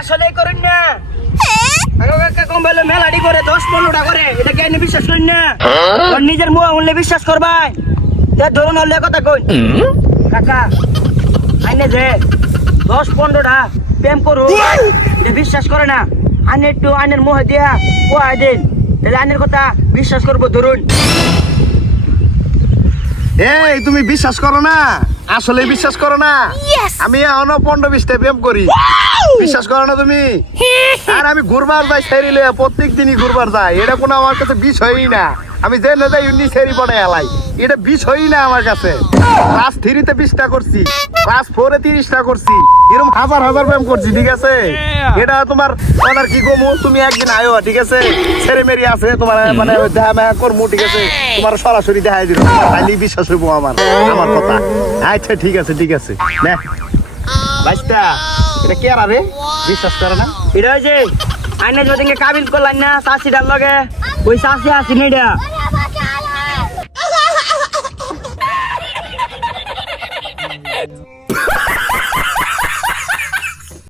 আসলে করুন না কম বলে মেলাডি করে 10-15টা করে এটা কেন বিশ্বাস করেন না তোর নিজের মুখ উনলে বিশ্বাস করবাই ধরুন হলে কথা কই কাকা আইনে যে 10-15টা প্রেম করু এটা বিশ্বাস করে না আইনে একটু আইনের মুহে দিয়া কোয়া দিন তাহলে আইনের কথা বিশ্বাস করবো ধরুন এই তুমি বিশ্বাস করো না আসলে বিশ্বাস করো না আমি এখনো 15-20টা প্রেম করি বিশ্বাস করো না তুমি আর আমি ঘুরবার যাই সেরিলে প্রত্যেক দিনই ঘুরবার যাই এটা কোনো আমার কাছে বিষয়ই না আমি যে না যাই উনি সেরি পড়ে এলাই এটা বিষয়ই না আমার কাছে ক্লাস 3-তে 20টা করছি ক্লাস 4-এ 30টা করছি এরকম হাজার হাজার প্রেম করছি ঠিক আছে এটা তোমার অনার কি গমু তুমি একদিন আয়ো ঠিক আছে ছেড়ে মেরি আছে তোমার মানে দেখা মেয়া করমু ঠিক আছে তোমার সরাসরি দেখাই দিল তাইলেই বিশ্বাস হইব আমার কথা আচ্ছা ঠিক আছে না বাইস্তা এটা কে আর রে বিশ্বাস করে না এটা হয়েছে আইনে যদি কাবিল করলেন না চাষিটার লগে ওই চাষি আসি না এটা